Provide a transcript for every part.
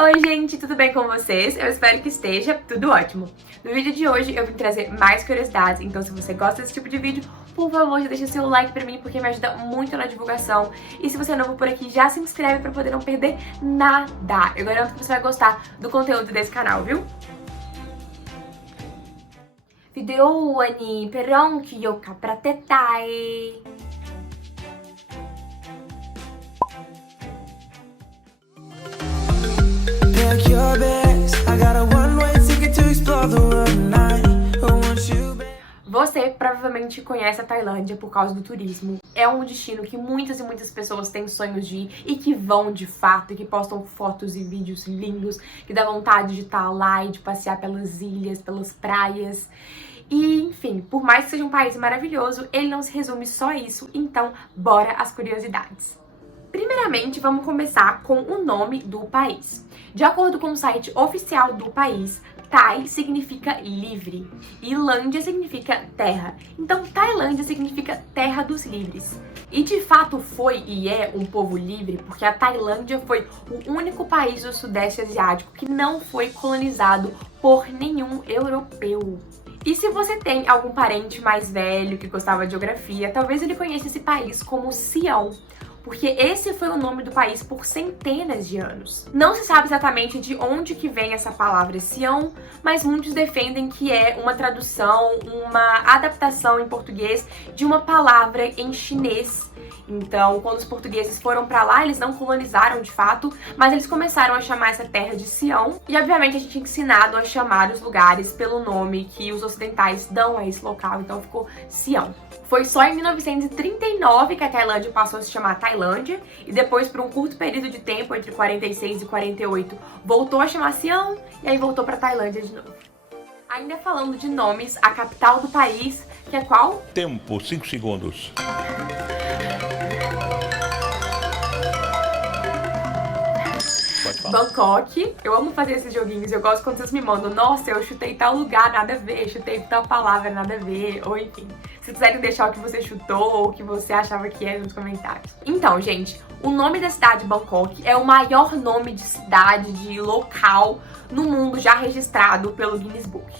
Oi gente, tudo bem com vocês? Eu espero que esteja tudo ótimo. No vídeo de hoje eu vim trazer mais curiosidades, então se você gosta desse tipo de vídeo, por favor, já deixa o seu like pra mim, porque me ajuda muito na divulgação. E se você é novo por aqui, já se inscreve pra poder não perder nada. Eu garanto que você vai gostar do conteúdo desse canal, viu? 비디오원이 배랑 귀여가 프라테타이. Pack your bags. I got a one-way ticket to explore the world tonight. I want you back. Você provavelmente conhece a Tailândia por causa do turismo. É um destino que muitas e muitas pessoas têm sonhos de ir e que vão de fato, e que postam fotos e vídeos lindos, que dá vontade de estar lá e de passear pelas ilhas, pelas praias. E, enfim, por mais que seja um país maravilhoso, ele não se resume só a isso, então bora às curiosidades. Primeiramente, vamos começar com o nome do país. De acordo com o site oficial do país, Thai significa livre e Lândia significa terra. Então, Tailândia significa terra dos livres. E de fato foi e é um povo livre, porque a Tailândia foi o único país do Sudeste Asiático que não foi colonizado por nenhum europeu. E se você tem algum parente mais velho que gostava de geografia, talvez ele conheça esse país como Sião, porque esse foi o nome do país por centenas de anos. Não se sabe exatamente de onde que vem essa palavra Sião, mas muitos defendem que é uma tradução, uma adaptação em português de uma palavra em chinês. Então, quando os portugueses foram pra lá, eles não colonizaram de fato, mas eles começaram a chamar essa terra de Sião. E, obviamente, a gente é ensinado a chamar os lugares pelo nome que os ocidentais dão a esse local, então ficou Sião. Foi só em 1939 que a Tailândia passou a se chamar Tailândia, e depois, por um curto período de tempo, entre 46 e 48, voltou a chamar Sião, e aí voltou pra Tailândia de novo. Ainda falando de nomes, a capital do país, que é qual? Tempo, 5 segundos. Bangkok. Eu amo fazer esses joguinhos, eu gosto quando vocês me mandam, nossa, eu chutei tal lugar, nada a ver, chutei tal palavra, nada a ver, ou enfim. Se quiserem deixar o que você chutou ou o que você achava que era nos comentários. Então, gente, o nome da cidade Bangkok é o maior nome de cidade, de local no mundo já registrado pelo Guinness Book.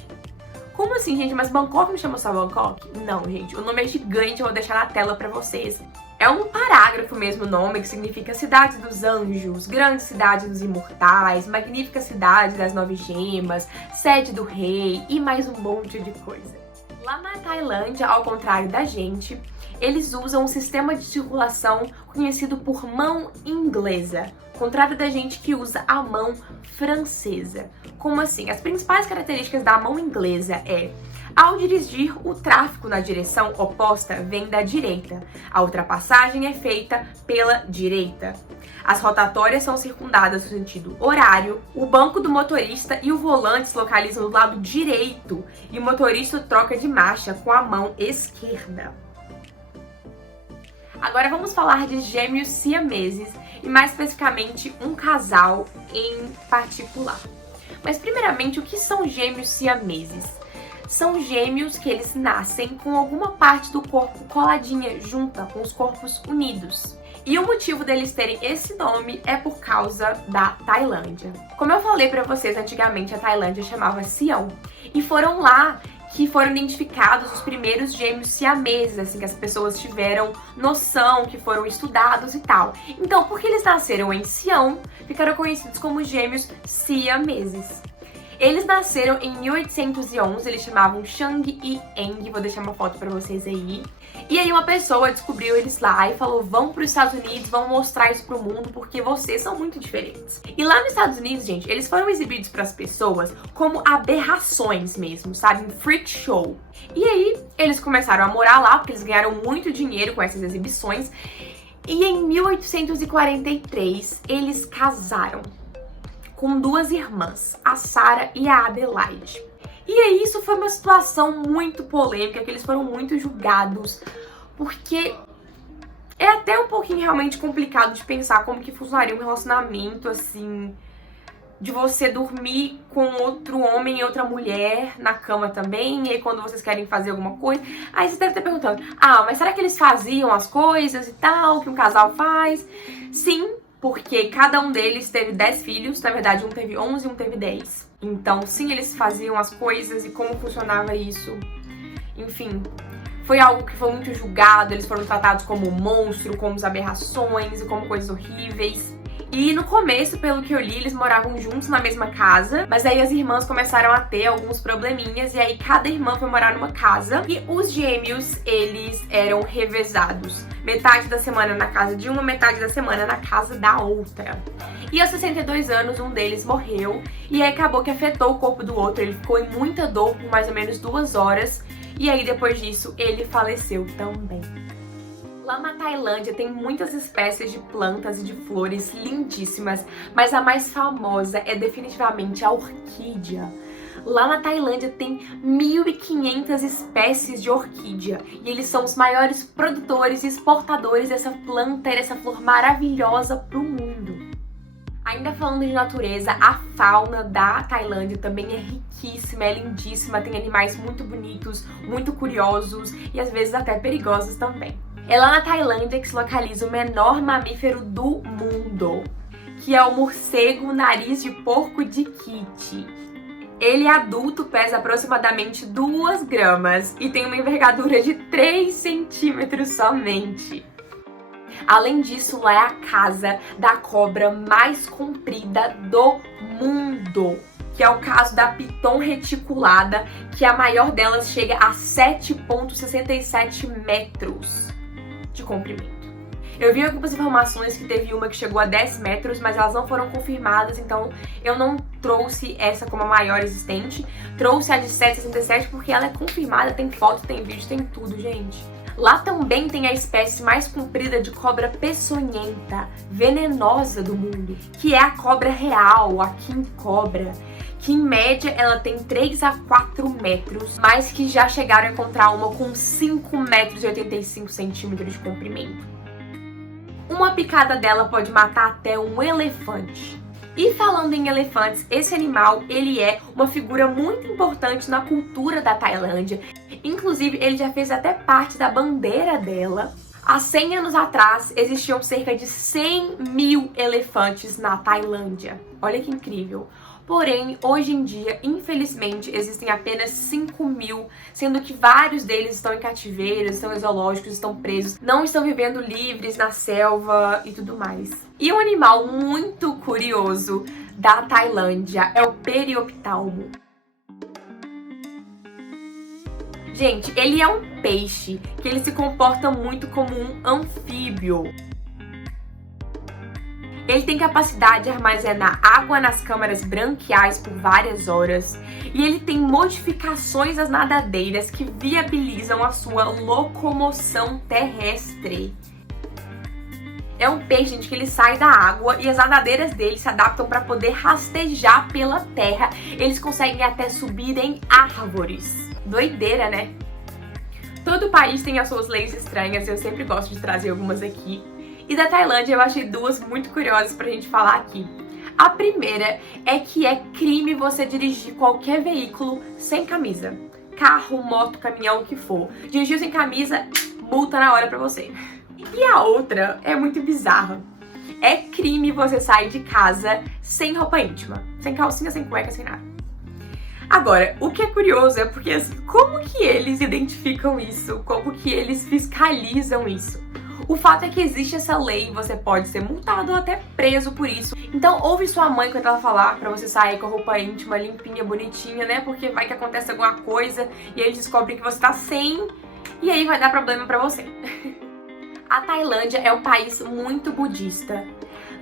Como assim, gente? Mas Bangkok não chama só Bangkok? Não, gente. O nome é gigante, eu vou deixar na tela pra vocês. É um parágrafo mesmo o nome, que significa cidade dos anjos, grande cidade dos imortais, magnífica cidade das 9 gemas, sede do rei e mais um monte de coisa. Lá na Tailândia, ao contrário da gente, eles usam um sistema de circulação conhecido por mão inglesa, ao contrário da gente que usa a mão francesa. Como assim? As principais características da mão inglesa é: ao dirigir, o tráfego na direção oposta vem da direita. A ultrapassagem é feita pela direita. As rotatórias são circundadas no sentido horário. O banco do motorista e o volante se localizam do lado direito. E o motorista troca de marcha com a mão esquerda. Agora vamos falar de gêmeos siameses e mais especificamente um casal em particular. Mas primeiramente, o que são gêmeos siameses? São gêmeos que eles nascem com alguma parte do corpo coladinha, junta, com os corpos unidos. E o motivo deles terem esse nome é por causa da Tailândia. Como eu falei pra vocês, antigamente a Tailândia chamava Sião. E foram lá que foram identificados os primeiros gêmeos siameses, assim, que as pessoas tiveram noção, que foram estudados e tal. Então, porque eles nasceram em Sião, ficaram conhecidos como gêmeos siameses. Eles nasceram em 1811, eles chamavam Shang e Eng, vou deixar uma foto pra vocês aí. E aí uma pessoa descobriu eles lá e falou, vão pros Estados Unidos, vão mostrar isso pro mundo, porque vocês são muito diferentes. E lá nos Estados Unidos, gente, eles foram exibidos pras pessoas como aberrações mesmo, sabe? Um freak show. E aí eles começaram a morar lá, porque eles ganharam muito dinheiro com essas exibições. E em 1843, eles casaram com 2 irmãs, a Sarah e a Adelaide. E aí isso foi uma situação muito polêmica, que eles foram muito julgados, porque é até um pouquinho realmente complicado de pensar como que funcionaria um relacionamento, assim, de você dormir com outro homem e outra mulher na cama também, e aí quando vocês querem fazer alguma coisa, aí vocês devem estar perguntando, mas será que eles faziam as coisas e tal, que um casal faz? Sim, porque cada um deles teve 10 filhos, na verdade um teve 11 e um teve 10. Então, sim, eles faziam as coisas e como funcionava isso. Enfim, foi algo que foi muito julgado, eles foram tratados como monstro, como aberrações e como coisas horríveis. E no começo, pelo que eu li, eles moravam juntos na mesma casa, mas aí as irmãs começaram a ter alguns probleminhas e aí cada irmã foi morar numa casa e os gêmeos, eles eram revezados. Metade da semana na casa de uma, metade da semana na casa da outra. E aos 62 anos, um deles morreu e aí acabou que afetou o corpo do outro, ele ficou em muita dor por mais ou menos 2 horas e aí depois disso ele faleceu também. Lá na Tailândia tem muitas espécies de plantas e de flores lindíssimas, mas a mais famosa é definitivamente a orquídea. Lá na Tailândia tem 1.500 espécies de orquídea e eles são os maiores produtores e exportadores dessa planta e dessa flor maravilhosa para o mundo. Ainda falando de natureza, a fauna da Tailândia também é riquíssima, é lindíssima, tem animais muito bonitos, muito curiosos e às vezes até perigosos também. É lá na Tailândia que se localiza o menor mamífero do mundo, que é o morcego nariz de porco de Kit. Ele adulto pesa aproximadamente 2 gramas e tem uma envergadura de 3 centímetros somente. Além disso, lá é a casa da cobra mais comprida do mundo, que é o caso da piton reticulada, que a maior delas chega a 7,67 metros de comprimento. Eu vi algumas informações que teve uma que chegou a 10 metros, mas elas não foram confirmadas, então eu não trouxe essa como a maior existente. Trouxe a de 7,67 porque ela é confirmada, tem foto, tem vídeo, tem tudo, gente. Lá também tem a espécie mais comprida de cobra peçonhenta, venenosa do mundo, que é a cobra real, a King Cobra, que em média ela tem 3 a 4 metros, mas que já chegaram a encontrar uma com 5 metros e 85 centímetros de comprimento. Uma picada dela pode matar até um elefante. E falando em elefantes, esse animal, ele é uma figura muito importante na cultura da Tailândia. Inclusive, ele já fez até parte da bandeira dela. Há 100 anos atrás, existiam cerca de 100.000 elefantes na Tailândia. Olha que incrível! Porém, hoje em dia, infelizmente, existem apenas 5.000, sendo que vários deles estão em cativeiros, estão em zoológicos, estão presos, não estão vivendo livres na selva e tudo mais. E um animal muito curioso da Tailândia é o perioptalmo. Gente, ele é um peixe que ele se comporta muito como um anfíbio. Ele tem capacidade de armazenar água nas câmaras branquiais por várias horas e ele tem modificações das nadadeiras que viabilizam a sua locomoção terrestre. É um peixe, gente, que ele sai da água e as nadadeiras dele se adaptam para poder rastejar pela terra. Eles conseguem até subir em árvores. Doideira, né? Todo país tem as suas leis estranhas, eu sempre gosto de trazer algumas aqui. E da Tailândia eu achei 2 muito curiosas pra gente falar aqui. A primeira é que é crime você dirigir qualquer veículo sem camisa. Carro, moto, caminhão, o que for. Dirigir sem camisa, multa na hora pra você. E a outra é muito bizarra. É crime você sair de casa sem roupa íntima. Sem calcinha, sem cueca, sem nada. Agora, o que é curioso é porque, assim, como que eles identificam isso? Como que eles fiscalizam isso? O fato é que existe essa lei e você pode ser multado ou até preso por isso. Então ouve sua mãe quando ela falar pra você sair com a roupa íntima, limpinha, bonitinha, né? Porque vai que acontece alguma coisa e eles descobrem que você tá sem e aí vai dar problema pra você. A Tailândia é um país muito budista.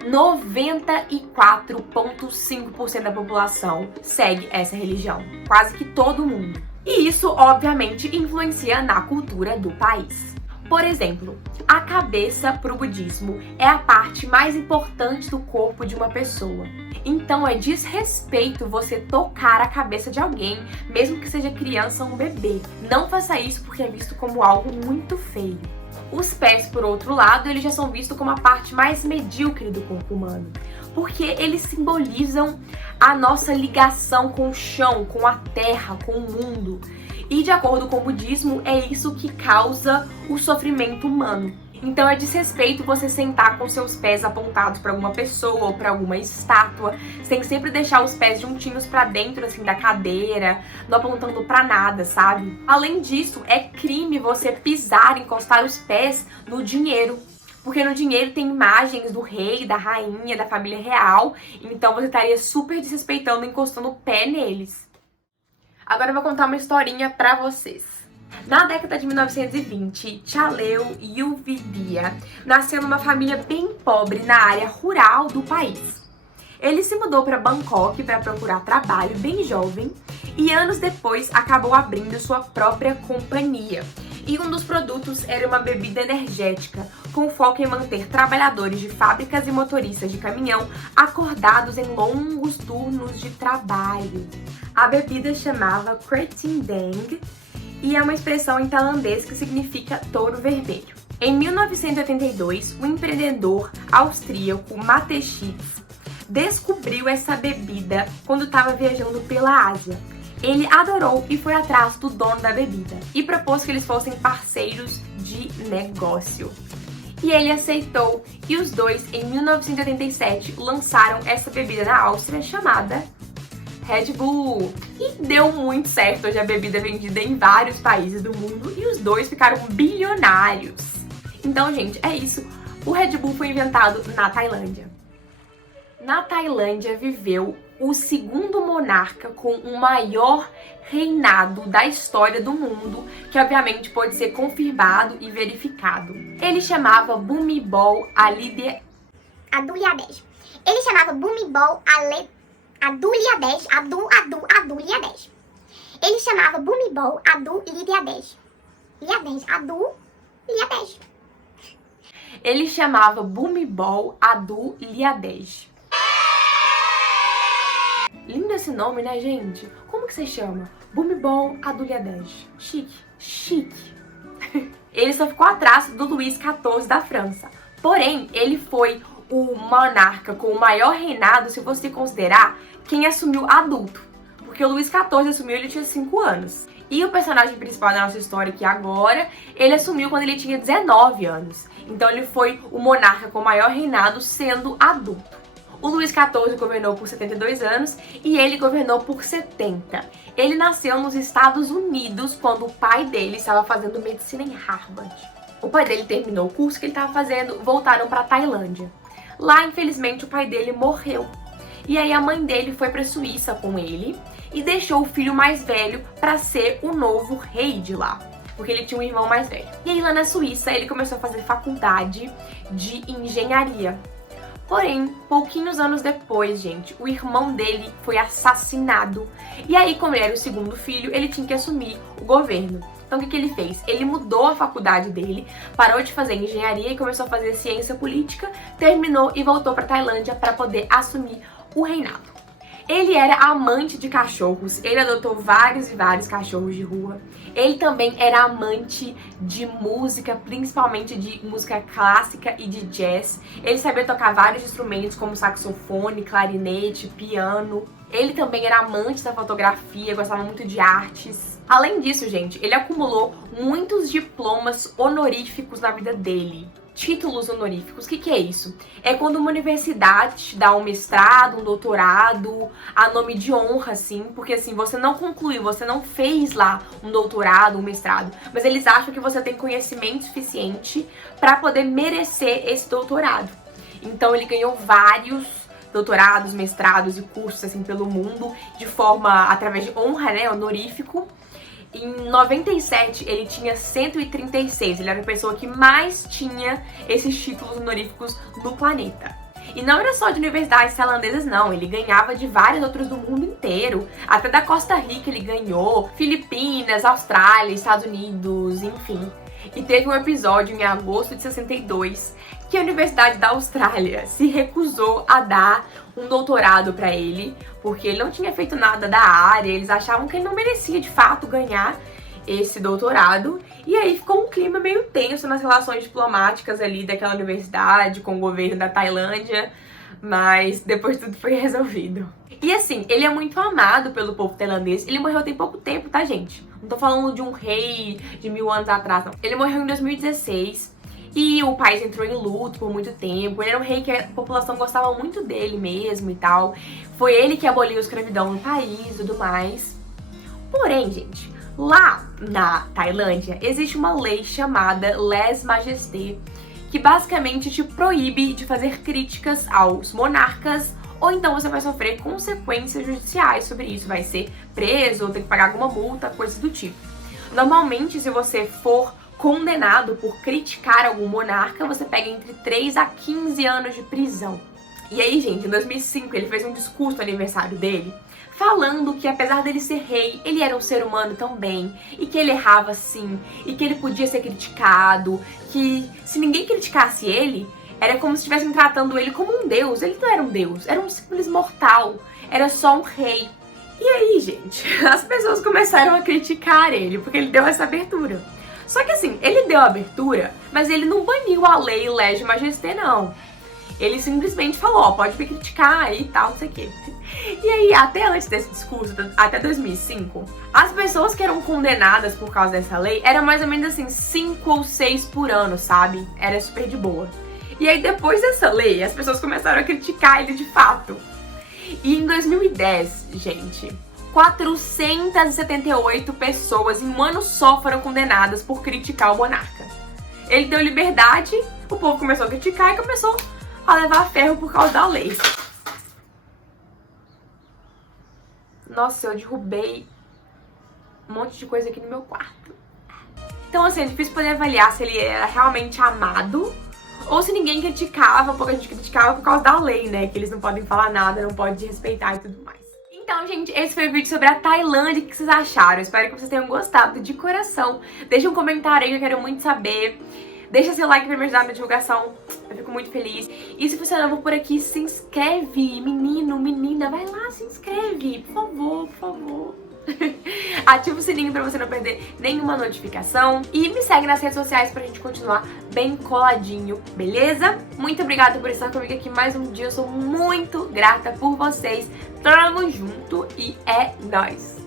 94,5% da população segue essa religião. Quase que todo mundo. E isso, obviamente, influencia na cultura do país. Por exemplo, a cabeça para o budismo é a parte mais importante do corpo de uma pessoa. Então é desrespeito você tocar a cabeça de alguém, mesmo que seja criança ou um bebê. Não faça isso porque é visto como algo muito feio. Os pés, por outro lado, eles já são vistos como a parte mais medíocre do corpo humano, porque eles simbolizam a nossa ligação com o chão, com a terra, com o mundo. E de acordo com o budismo, é isso que causa o sofrimento humano. Então é desrespeito você sentar com seus pés apontados para alguma pessoa ou para alguma estátua. Você tem que sempre deixar os pés juntinhos para dentro assim da cadeira, não apontando para nada, sabe? Além disso, é crime você pisar, encostar os pés no dinheiro. Porque no dinheiro tem imagens do rei, da rainha, da família real. Então você estaria super desrespeitando, encostando o pé neles. Agora eu vou contar uma historinha pra vocês. Na década de 1920, Chaleu Yuvidia nasceu numa família bem pobre na área rural do país. Ele se mudou para Bangkok para procurar trabalho bem jovem e anos depois acabou abrindo sua própria companhia. E um dos produtos era uma bebida energética, com foco em manter trabalhadores de fábricas e motoristas de caminhão acordados em longos turnos de trabalho. A bebida chamava Kratin Dang e é uma expressão em tailandês que significa touro vermelho. Em 1982, o empreendedor austríaco Matechitz descobriu essa bebida quando estava viajando pela Ásia. Ele adorou e foi atrás do dono da bebida e propôs que eles fossem parceiros de negócio. E ele aceitou e os dois, em 1987, lançaram essa bebida na Áustria chamada Red Bull. E deu muito certo, hoje a bebida é vendida em vários países do mundo e os dois ficaram bilionários. Então, gente, é isso. O Red Bull foi inventado na Tailândia. Na Tailândia viveu o segundo monarca com o maior reinado da história do mundo, que obviamente pode ser confirmado e verificado. Ele chamava Bhumibol Adulyadej. Ele chamava Bhumibol Adulyadej. Adulyadej. Ele chamava Bhumibol Adulyadej. Adulyadej. Ele chamava Bhumibol Adulyadej. Lindo esse nome, né, gente? Como que você chama? Bhumibol Adulyadej. Chique, chique. Ele só ficou atrás do Luís XIV da França. Porém, ele foi o monarca com o maior reinado, se você considerar quem assumiu adulto. Porque o Luís XIV assumiu, ele tinha 5 anos. E o personagem principal da nossa história aqui agora, ele assumiu quando ele tinha 19 anos. Então ele foi o monarca com o maior reinado sendo adulto. O Luís XIV governou por 72 anos e ele governou por 70. Ele nasceu nos Estados Unidos quando o pai dele estava fazendo medicina em Harvard. O pai dele terminou o curso que ele estava fazendo, voltaram para a Tailândia. Lá, infelizmente, o pai dele morreu. E aí a mãe dele foi para a Suíça com ele e deixou o filho mais velho para ser o novo rei de lá, porque ele tinha um irmão mais velho. E aí lá na Suíça ele começou a fazer faculdade de engenharia. Porém, pouquinhos anos depois, gente, o irmão dele foi assassinado. E aí, como ele era o segundo filho, ele tinha que assumir o governo. Então, o que ele fez? Ele mudou a faculdade dele, parou de fazer engenharia e começou a fazer ciência política, terminou e voltou para Tailândia para poder assumir o reinado. Ele era amante de cachorros, ele adotou vários e vários cachorros de rua. Ele também era amante de música, principalmente de música clássica e de jazz. Ele sabia tocar vários instrumentos como saxofone, clarinete, piano. Ele também era amante da fotografia, gostava muito de artes. Além disso, gente, ele acumulou muitos diplomas honoríficos na vida dele. Títulos honoríficos, o que é isso? É quando uma universidade te dá um mestrado, um doutorado, a nome de honra, assim, porque assim, você não concluiu, você não fez lá um doutorado, um mestrado, mas eles acham que você tem conhecimento suficiente para poder merecer esse doutorado. Então ele ganhou vários doutorados, mestrados e cursos, assim, pelo mundo, de forma, através de honra, né, honorífico. Em 97, ele tinha 136, ele era a pessoa que mais tinha esses títulos honoríficos no planeta. E não era só de universidades tailandesas, não, ele ganhava de várias outras do mundo inteiro, até da Costa Rica ele ganhou, Filipinas, Austrália, Estados Unidos, enfim. E teve um episódio em agosto de 62 que a Universidade da Austrália se recusou a dar um doutorado para ele, porque ele não tinha feito nada da área, eles achavam que ele não merecia de fato ganhar esse doutorado, e aí ficou um clima meio tenso nas relações diplomáticas ali daquela universidade com o governo da Tailândia, mas depois tudo foi resolvido. E assim, ele é muito amado pelo povo tailandês, ele morreu tem pouco tempo, tá, gente? Não tô falando de um rei de 1000 anos atrás, não. Ele morreu em 2016, E o país entrou em luto por muito tempo. Ele era um rei que a população gostava muito dele mesmo e tal. Foi ele que aboliu a escravidão no país e tudo mais. Porém, gente, lá na Tailândia existe uma lei chamada lèse-majesté, que basicamente te proíbe de fazer críticas aos monarcas, ou então você vai sofrer consequências judiciais sobre isso, vai ser preso ou ter que pagar alguma multa, coisas do tipo. Normalmente, se você for condenado por criticar algum monarca, você pega entre 3 a 15 anos de prisão. E aí, gente, em 2005 ele fez um discurso no aniversário dele, falando que apesar dele ser rei, ele era um ser humano também, e que ele errava sim, e que ele podia ser criticado, que se ninguém criticasse ele, era como se estivessem tratando ele como um deus. Ele não era um deus, era um simples mortal, era só um rei. E aí, gente, as pessoas começaram a criticar ele, porque ele deu essa abertura. Só que assim, ele deu a abertura, mas ele não baniu a lei lèse-majesté, não. Ele simplesmente falou, ó, pode me criticar e tal, não sei o quê. E aí, até antes desse discurso, até 2005, as pessoas que eram condenadas por causa dessa lei eram mais ou menos assim, 5 ou 6 por ano, sabe? Era super de boa. E aí, depois dessa lei, as pessoas começaram a criticar ele de fato. E em 2010, gente, 478 pessoas em um ano só foram condenadas por criticar o monarca. Ele deu liberdade, o povo começou a criticar e começou a levar ferro por causa da lei. Nossa, eu derrubei um monte de coisa aqui no meu quarto. Então, assim, é difícil poder avaliar se ele era realmente amado ou se ninguém criticava, porque a gente criticava por causa da lei, né? Que eles não podem falar nada, não podem respeitar e tudo mais. Então, gente, esse foi o vídeo sobre a Tailândia. O que vocês acharam? Eu espero que vocês tenham gostado de coração. Deixa um comentário aí que eu quero muito saber. Deixa seu like pra me ajudar na divulgação. Eu fico muito feliz. E se você é novo por aqui, se inscreve. Menino, menina, vai lá, se inscreve. Por favor, por favor. Ativa o sininho pra você não perder nenhuma notificação. E me segue nas redes sociais pra gente continuar bem coladinho, beleza? Muito obrigada por estar comigo aqui mais um dia. Eu sou muito grata por vocês. Tamo junto e é nóis!